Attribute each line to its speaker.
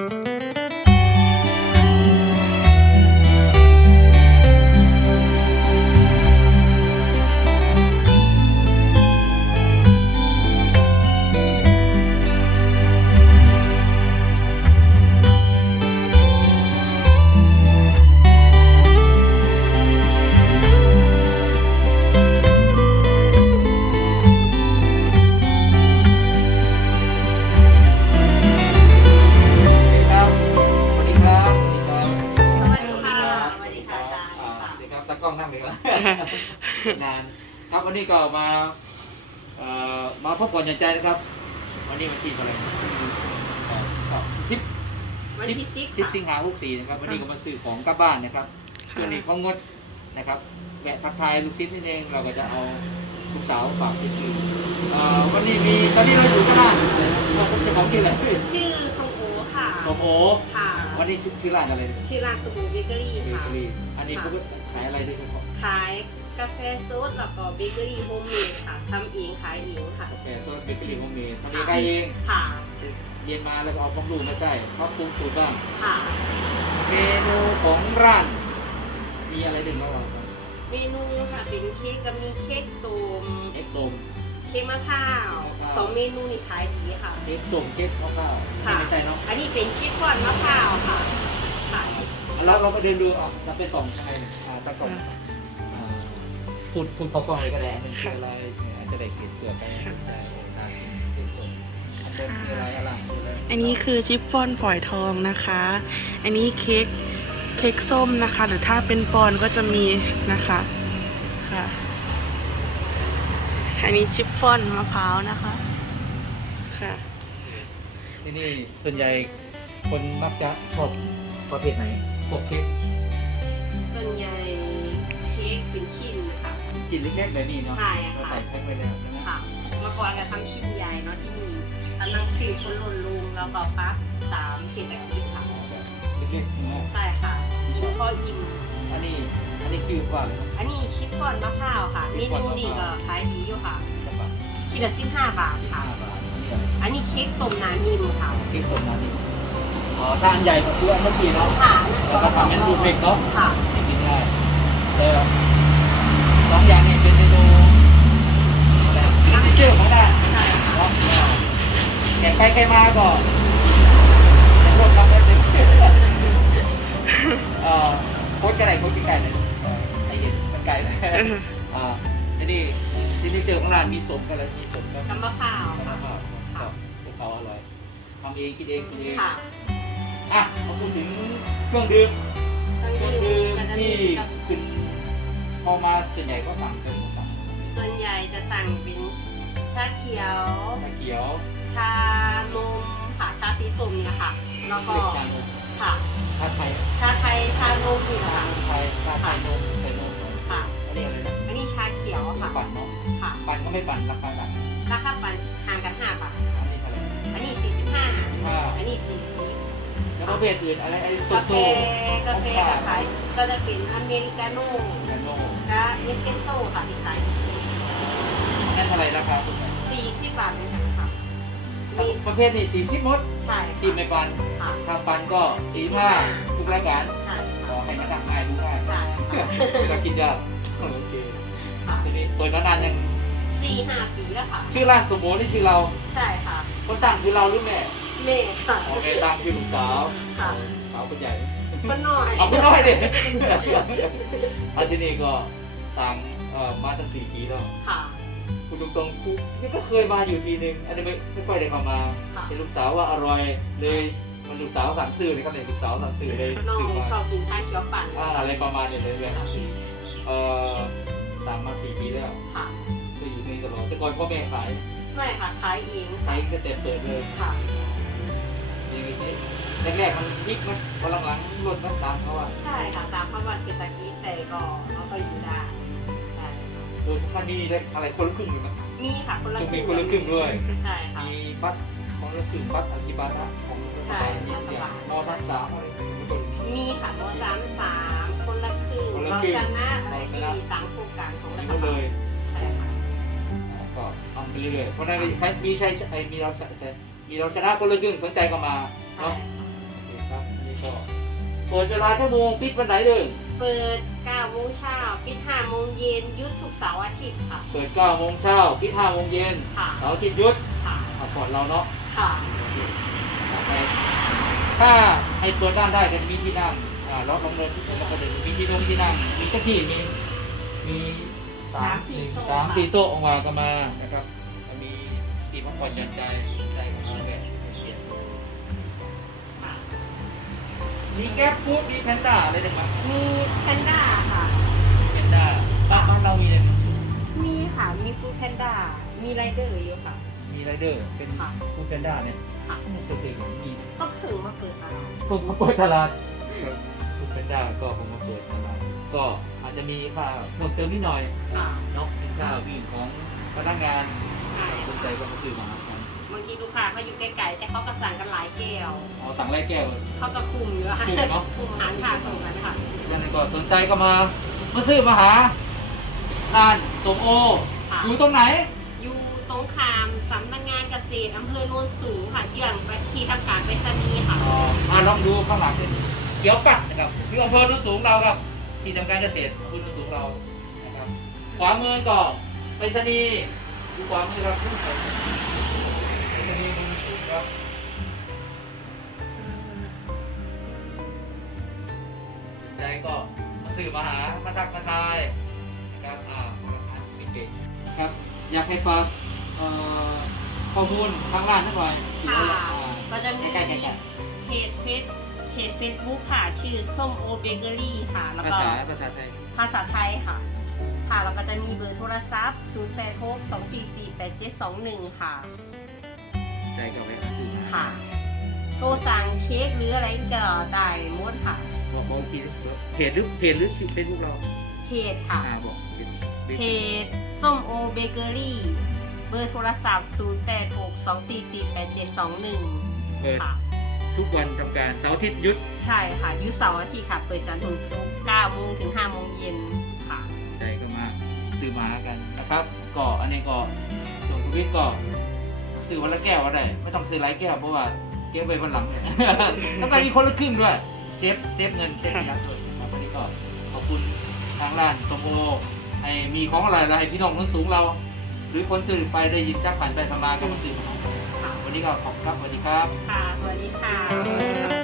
Speaker 1: ครั ครับตากล้องนั่งเลยครับนาน ครับวันนี้ก็มาเอ่อมาพบกันอย่างใจนะครับ วันนี้วันที่อะไรสิบ
Speaker 2: วันที่สิบ
Speaker 1: สิบ
Speaker 2: ค่ะ
Speaker 1: สิงหาหกสี่นะครับ วันนี้ก็มาซื้อของกลับบ้านนะครับ
Speaker 3: ค่ะ
Speaker 1: ช่วงนี้เขางดนะครับแวะทักทายลูกศิษย์นิดนึงเราก็จะเอาลูกสาวฝากไปซื้อเอ่อวันนี้มีตอนนี้เราอยู่ข้างหน้าเราเจะของชื่ออะไร
Speaker 2: ชื่อส้มโอค่ะ
Speaker 1: สมโอ
Speaker 2: ค่ะ
Speaker 1: วันนี้ชื่อชื่อร้านอะไรเนี่ย
Speaker 2: ชื่อร้านสบู่เบเกอรี่
Speaker 1: เบ
Speaker 2: ค่ะ
Speaker 1: เกอรี่อันนี้เขาขายอะไรด้วยครับ
Speaker 2: ขายกาแฟสดแล้วก็เบเกอรี่โฮมเมดค่ะทำเองขายเองค่ะ
Speaker 1: กาแฟสดเบเกอรี่โฮมเมดทำเองได้เอง
Speaker 2: ค่ะ
Speaker 1: เย็นมาแล้วก็เอาบำรุงมาใส่ปรับปรุงสูตรบ้าง
Speaker 2: ค่ะ
Speaker 1: เมนูของร้าน มีอะไรดึงบ้างครับ
Speaker 2: เมนูค่ะเป็นเค้กก็มีเค้กส้ม
Speaker 1: เอ็กโซม
Speaker 2: เค้กมะพร้าว
Speaker 1: มะพร้าว
Speaker 2: สองเมนูนี่ขายดีค่ะ
Speaker 1: เค้กส้มเค้กข้าวข้าว
Speaker 2: ค่ะ
Speaker 1: ไม่ใช่เนาะ
Speaker 2: อันนี้เป็นชีสฟอนมะพร้าวค่ะขาย
Speaker 1: เราเราไปเดินดูอะเราไปส่องข้างในอ่าตะกอนอ่าพูดพูดเขาก่อนเลยก็ได้อันนึงคืออะไรอาจจะได้เขียนเสือไปได้อ่าเค้กส้มอันเดิมคืออะไรอะไรคืออะไร
Speaker 3: อันนี้คือชิฟฟ่อนฝอยทองนะคะ อันนี้เค้กเค้กส้มนะคะ หรือถ้าเป็นปอนก็จะมีนะคะค่ะ อันนี้ชิฟฟ่อนมะพร้าวนะคะ ค่ะ
Speaker 1: ที่นี่ส่วนใหญ่คนมักจะชอบประเภทไหนพวกเค้ก
Speaker 2: ส่วนใหญ่เค้กเป็นชิ้นค่ะ
Speaker 1: กินเล็กๆแบบนี้เนาะ
Speaker 2: ใช่ค่ะ
Speaker 1: เราใส่แพ็คไว้แล้วใช่ไหม
Speaker 2: ค่ะ เมื่อก่อนก็ทำชิ้นใหญ่เนาะที่นี่กำลังคือคนหล่นลุงแล้วก็ปั๊บสามเศรษฐกิจค่ะ
Speaker 1: เล็กๆนะ
Speaker 2: ใช่ค่ะอิ่มก็อิ่ม
Speaker 1: อันนี้ อันนี้คือว่าอะไร
Speaker 2: อันนี้ชิฟฟ่อนมะพร้าวค่ะเมนูนี้ก็ขายดีอยู่ค่ะ
Speaker 1: สักบาท
Speaker 2: ชิ้นละสิบห้าบาทค่ะ
Speaker 1: ห้าบาทอันนี้อะไร
Speaker 2: อันนี้เค้กต้มนานิ่มค่ะ
Speaker 1: เค้กสดมานี่อ๋อถ้าอันใหญ่ก็คืออันเมื่อกี้เนาะ
Speaker 2: ค่ะ
Speaker 1: แล้วก็ทำเป็นรูปเล็กเนาะ
Speaker 2: ค่ะ
Speaker 1: ให้กินง่ายแต่สองอย่างนี้เป็นเมนูอะไรซิกเนเจอร์ของร้าน
Speaker 2: ใช่
Speaker 1: เนาะแขกไปใครมาก็จะร่วมรับได้เลยเอ่อโคตรไก่โคตรไก่เลยไอ้เห็นมัน ไก่เลยอ่าทีนี้ที่นี่เจอของร้านมีสมกันเลยมีสมกัน
Speaker 2: กับมะพร้าว
Speaker 1: ครั
Speaker 2: ค่ะ
Speaker 1: บครับพวกเขาอร่อยทำเองกินเองกินเอง
Speaker 2: ค่ะ
Speaker 1: อะมาพูดถึงเครื่องดื่ม
Speaker 2: ทั้ง
Speaker 1: เครื่อง
Speaker 2: ดื่
Speaker 1: ดื่
Speaker 2: ม
Speaker 1: ม
Speaker 2: ก็จะ
Speaker 1: ที่
Speaker 2: มีกับ
Speaker 1: ขึ้นพอมาส่วนใหญ่ก็สั่งเป็นสั่ง
Speaker 2: ส่วนใหญ่จะสั่งเป็นชาเขียว
Speaker 1: ชาเขียว
Speaker 2: ชานมค่ะชาสีส้มเนี่ยค่ะ แล้วก็
Speaker 1: เล็กชานม
Speaker 2: ค่ะ
Speaker 1: ชาไทย
Speaker 2: ชาไทย ชานมนี่แหละ
Speaker 1: ชา
Speaker 2: ค่ะ
Speaker 1: ไทย ชาไทยนมใส่น ม
Speaker 2: ค่ะ
Speaker 1: อันนี้อะไรนะ
Speaker 2: อันนี้ชาเขียว
Speaker 1: คือ
Speaker 2: ค่ะ
Speaker 1: ปั่นเนาะ
Speaker 2: ค่ะ
Speaker 1: ปั่นก็ไม่ปั่นราคาต่าง
Speaker 2: ราคาปันห่างกันห้าบาท
Speaker 1: อันนี้เท่าไหร่
Speaker 2: อันนี้สี่สิบห้า
Speaker 1: ห้า
Speaker 2: อันนี้สี่สิบ
Speaker 1: แล้วประเภทอื่นอะไรไอ้โซ
Speaker 2: กาแฟ
Speaker 1: โซ่
Speaker 2: กาแฟก็ขายก็จะเป็นอเมริกาโน่
Speaker 1: แอนโน่
Speaker 2: และเอสเปรสโซ่ค่ะที่ขาย
Speaker 1: นั่นเท่าไหร่ราคาถูกไหม
Speaker 2: สี่สิบบาทเหมือนกันค่ะมี
Speaker 1: ประเภทนี้สี่สิบมด
Speaker 2: ใช่
Speaker 1: ทีมใน
Speaker 2: ค่ะ
Speaker 1: ปัน
Speaker 2: ค่ะ
Speaker 1: ทางปันก็สี่ห้าทุกรายการ
Speaker 2: ใช่
Speaker 1: ขอ
Speaker 2: ค่ะ
Speaker 1: ให้มาทำง่ายดูง่าย
Speaker 2: ใช่ค่ะ
Speaker 1: เวลากินยาก โอเค
Speaker 2: ค่ะ
Speaker 1: เปิดมานานยัง
Speaker 2: สี่ห้าปีแล้วค่ะ
Speaker 1: ชื่อร้านสมโภชนี่ชื่อเรา
Speaker 2: ใช่ค่ะ
Speaker 1: คนตั้งคือเราหรือแม่
Speaker 2: เม่ค่ะ
Speaker 1: โอเคตั้งชื่อลูกสาว
Speaker 2: ค่ะ
Speaker 1: สาวคนใหญ่
Speaker 2: คนน้อย
Speaker 1: เอาคนน้อยดิอันที่นี่ก็ต่างเอ่อมาตั้งสี่ปีแล้ว
Speaker 2: ค่ะ
Speaker 1: คุณตรงๆคุณนี่ก็เคยมาอยู่ทีนึงอันนี้ไม่ไม่ค่อยได้เข้ามาเป็นลูกสาวว่าอร่อยเลยมันลูกสาวสั่งซื้อเลยครับเนี่ยลูกสาวสั่งซื้อเลย
Speaker 2: น้อง
Speaker 1: ซื้อมา
Speaker 2: ชอบกินชาเขียวปั่น
Speaker 1: อะไรประมาณนี้เลยเลย
Speaker 2: ค่ะ
Speaker 1: เอ่อตามมาสี่ปีแล้ว
Speaker 2: ค่ะ
Speaker 1: ก็อยู่นี่ตลอดแต่ก่อนพ่อแม่ขาย
Speaker 2: ไม่ค่ะขายเอง
Speaker 1: ขา
Speaker 2: ค่ะ
Speaker 1: ยก็แต่เปิดเลย
Speaker 2: ค่ะ
Speaker 1: อย่างนี้แรกๆมันพลิกมันพอหลังๆลดน้ำตาลเขาว่า
Speaker 2: ใช่ค่ะตามพระวันเศรษฐกิจแต่ก็เราก็อยู่ได้ใช่ค่ะ
Speaker 1: โดยท่านมีอะไรคนละครึ่งอยู่นะ
Speaker 2: มีค่ะคนละ
Speaker 1: ต้องมีคนละครึ่งด้วย
Speaker 2: ใช่ค่ะ
Speaker 1: มีบัตรของละครึ่งบัตรอธิบานะของรัฐบาลนี่เนี่ยมอบัตรสามอะไรมีคน
Speaker 2: มีค่ะมสามสาม คนละครึ่ง
Speaker 1: คนละ
Speaker 2: เรา
Speaker 1: ครึ่ง
Speaker 2: ชนะอะไรที่ตามโครงการของรั
Speaker 1: มี
Speaker 2: ฐ
Speaker 1: หมด
Speaker 2: บา
Speaker 1: เล
Speaker 2: ล
Speaker 1: ย
Speaker 2: ใช่ค่ะ
Speaker 1: ก็ทำไปเรื่อยๆเพราะนั้นใครมีใช่ไอ้มีเราแต่มีเราชนะคนละครึ่งสนใจก็มา
Speaker 2: ใช่
Speaker 1: เนาะ
Speaker 2: ค่ะ
Speaker 1: เก็เปิดเวลาชั่วโมงปิดวันไหนเด้อ
Speaker 2: เปิด9โมงเช้าปิด5โมงเย็นหยุดทุกเสาร์อาทิตย์ค่ะ
Speaker 1: เปิด9โมงเช้าปิด5โมงเย็น
Speaker 2: ค่ะ
Speaker 1: เสาร์อาทิตย์หยุด
Speaker 2: ค่ะ
Speaker 1: เอาก่อนเราเนาะ
Speaker 2: ค่ะ
Speaker 1: ต่อไปถ้าไอ้เปิดด้านได้จะมีที่นั่ง อ่าล็อกลงเนินที่แล้วก็จะมีที่นั่งที่นั่งมีเจ้าที่มีมีสามสี่สามสี่โต๊ะออกมาก็มานะครับจะมีที่พักผ่อนหย่อนใจใจของเราแบบเปลี่ยน
Speaker 2: ค่ะ
Speaker 1: มีแก๊ปฟูดมีแพนด้าอะไรต่าง
Speaker 2: มีแพนด้าค่ะ
Speaker 1: ๆแพนด้าบ้านบ้านเรามีอะไรบ้าง
Speaker 2: มีค่ะ มีฟูดแพนด้ามีไรเดอร์อยู่ค่ะ
Speaker 1: มีไรเดอร์เป็น
Speaker 2: ค่ะ
Speaker 1: ฟูดแพนด้าเนี่ย
Speaker 2: ค่ะ
Speaker 1: ไม่เคยเห็นมี
Speaker 2: ก็ถึงมาเปิดตลาด
Speaker 1: ผมมาเปิดตลาด ฟูดแพนด้าก็ผมมาเปิดตลาดก็อาจจะมีค่าเพิ่มเติมนิดหน่อย
Speaker 2: ค่ะ
Speaker 1: เนาะเป็นค่าวิ่งของพนักงาน
Speaker 2: ใช่
Speaker 1: สนใจก็มาซื้อมาครับ
Speaker 2: บางทีลูกค้าเขาอยู่ไกลๆแต่เขาก็สั่งกันหลายแก้ว
Speaker 1: เอาสั่งไล่แก้ว
Speaker 2: เขาก็คุมอยู่ค่ะ
Speaker 1: คุมเนอะ
Speaker 2: คุมหารค่าส่งกันค่ะ
Speaker 1: ท่านก็สนใจก็มามาซื้อมาหาร้านสมโอ
Speaker 2: ค่ะ
Speaker 1: อยู่ตรงไหน
Speaker 2: อยู่ตรงขามสำนักงานเกษตรอำเภอโนนสูงค่ะเยื่องไปที่ทำการไปรษณีย์ค่ะ
Speaker 1: อ๋ออ่าลองดูข้างหลังเป็น เขียวปัดนะครับคืออำเภอโนุ่นสูงเราครับที่ทำการเกษตรอำเภอโนุ่นสูงเรานะครับขวามือก็ไปรษณีย์ดูขวามือครับไปรษณีย์โนุ่นสูงครับสนใจก็มาซื้อมาหามาทักมาทายนะครับอ่าอ่านเป็นเก่งครับอยากให้ฝากเอ่อข้อมูลทางร้านสักหน่อย
Speaker 2: ค่ะ
Speaker 1: อ่า
Speaker 2: ก็จะมี
Speaker 1: ใกล้ๆกัน
Speaker 2: เพจเฟซ เพจเฟซบุ๊กค่ะ ชื่อส้มโอเบเกอรี่ค่ะ แล้ว
Speaker 1: ภา
Speaker 2: ก็
Speaker 1: ษาภาษาไทย
Speaker 2: ภาษาไทยค่ะ ค่ะแล้วก็จะมีเบอร์โทรศัพท์ 0 8 6 2 4 4 8 7 2 1 ค่ะ
Speaker 1: ใจก็ไปหาซื้อมา
Speaker 2: ค่ะ โทรสั่งเค้กหรืออะไรก็ได้หมดค่ะ
Speaker 1: บอกบอกทีเพจหรือเพจหรือเฟซบุ๊กเรา
Speaker 2: เพจค่ะ
Speaker 1: อ่าบอกเพจ
Speaker 2: เพจส้มโอเบเกอรี่ เบอร์โทรศัพท์ 0 8 6 2 4 4 8 7 2
Speaker 1: เปิด
Speaker 2: 1ค่ะ
Speaker 1: ทุกวันทำการเสาร์อาทิตย์หยุด
Speaker 2: ใช่ค่ะอยุเสาร์อาทิตย์ค่ะ เปิดจันทร์ถึงศุกร์9โมงถึง5โมงเย็นค่ะ
Speaker 1: ใจก็มาซื้อมากันนะครับก็อันนี้ก็ส่วนทวิตก็ซื้อวันละแก้วก็ได้ไม่ต้องซื้อหลายแก้วเพราะว่าเก็บไว้วันหลังเนี่ย ต้องการมีคนละครึ่งด้วยเซฟเซฟเงินเซฟประหยัดด้วยนะครับวันนี้ก็ขอบคุณทางร้านสมโอให้มีของอะไรอะไรให้พี่น้องทั้งสูงเรา หรือคนซื้อไปได้ยินจักผ่านไปผ่านมาก็มาซื้อมา
Speaker 2: ค่ะ
Speaker 1: วันนี้ก็ขอบคุณครับสวัสดีครับ
Speaker 2: ค่ะ สวัสดีค่ะ